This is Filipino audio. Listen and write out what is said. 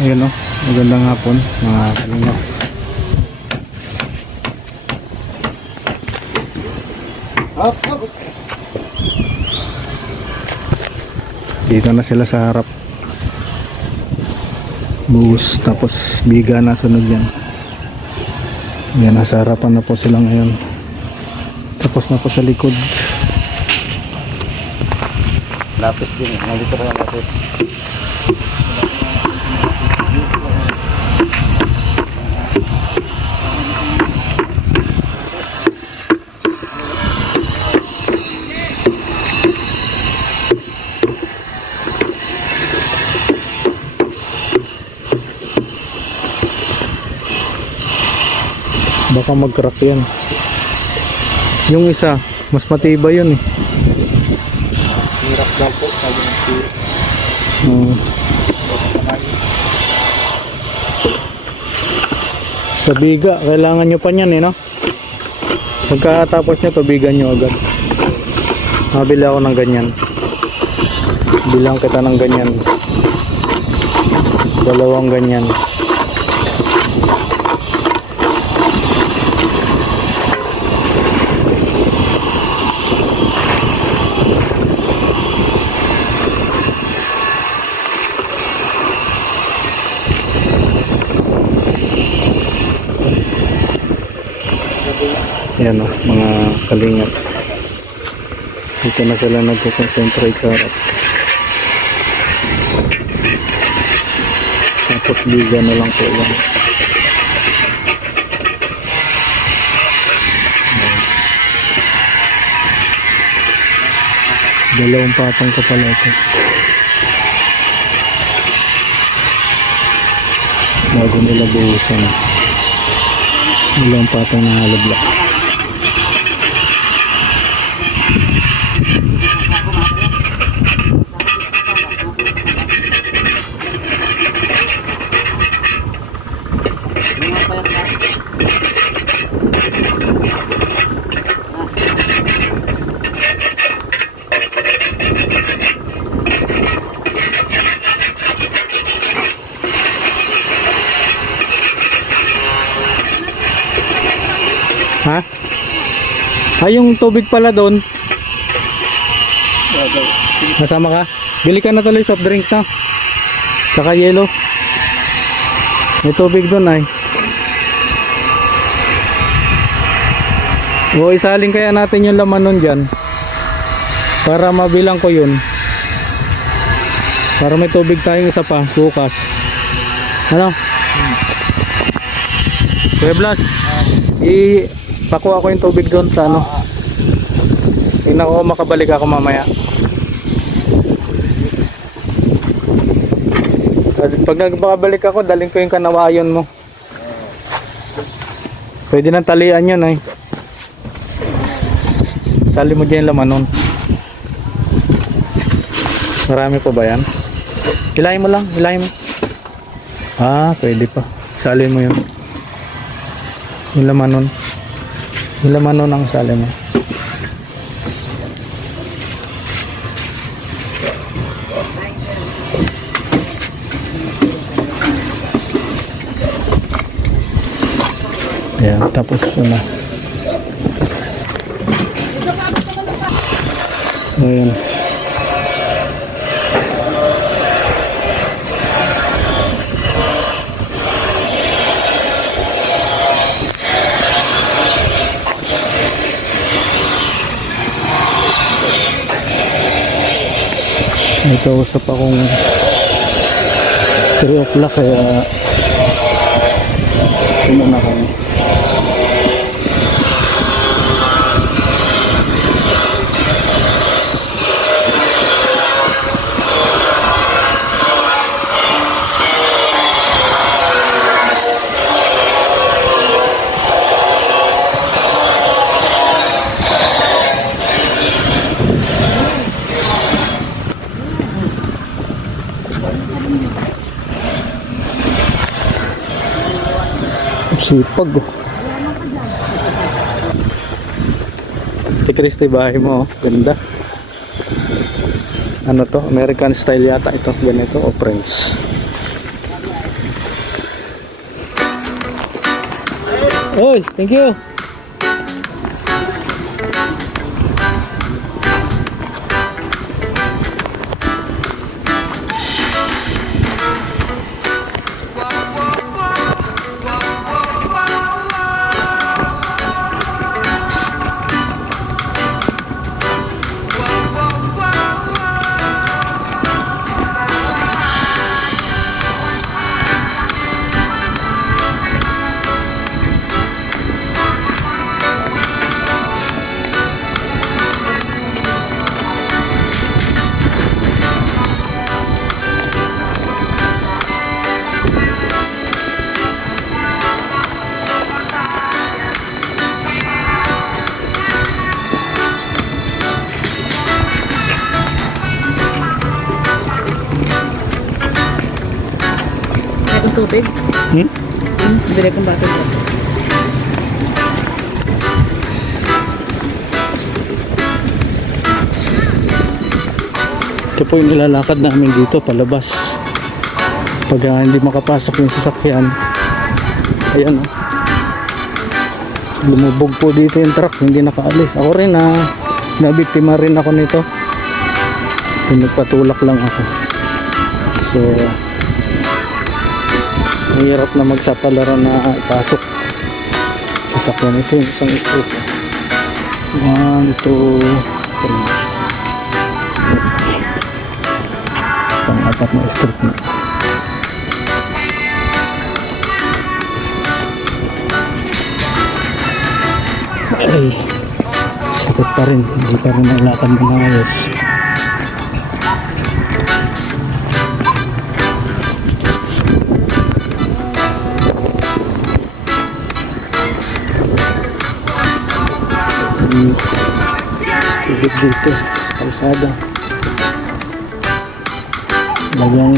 Ayun o, magandang hapon mga kalingap. Dito na sila sa harap. Bus, tapos biga na sunod yan. Yan, nasa harapan na po sila ngayon. Tapos na po sa likod. Lapis din, nandito pa yung lapis. Baka mag-crack yan. Yung isa, mas matibay yun eh. Hirap lang po, sabi ng sira. Sa biga, kailangan nyo pa nyan eh, no? Pagkatapos nyo, tubigan nyo agad. Mabili ako ng ganyan. Bilang kita ng ganyan. 2 ganyan. Yan o, mga kalingap. Dito na sila nagko-concentrate sa harap. Tapos biga na lang po yan. Dalawang patong ko pala ito. Bago nila buhusan. Dalawang patong na halabla. Ha? Ay, yung tubig pala doon. Nasama ka? Bili ka na tuloy soft drinks na. Saka yelo. May tubig doon ay. O isalin kaya natin yung laman nun dyan. Para mabilang ko yun. Para may tubig tayong isa pa. Bukas. Ano? Kuya Blas. Pakuha ko yung tubig doon sa ano. Tingnan ko makabalik ako mamaya. Pag nagbabalik ako, daling ko yung kanawayon mo. Pwede nang talian yun ay. Sali mo dyan yung laman nun. Marami pa ba yan? Hilahin mo lang, hilahin mo. Ah, pwede pa. Sali mo yun. Yung laman nun. Yung laman nun ang sali mo. Ayan, tapos na. Ayan. May kausap akong 3 o'clock kaya na kami. Sipag oh. Si Christy, bahay mo oh. Ganda. Ano to? American style yata ito. Ganito o French. Oy, thank you. Ang tubig. Hmm? Bili kong bakit. Ito po yung nilalakad namin dito palabas. Pag hindi makapasok yung sasakyan, ayan o. Lumubog po dito yung truck, hindi nakaalis. Ako rin nabiktima rin ako nito. Pinagpatulak lang ako. So, mahirap na magsapalaran na ipasok sasakyan. Ito yung isang strip. 1, 2, 3. Pang-apat na strip na. Ay, sakit pa rin. Hindi pa rin nalakad na maayos. Tubig dito sa kalsada. Bagang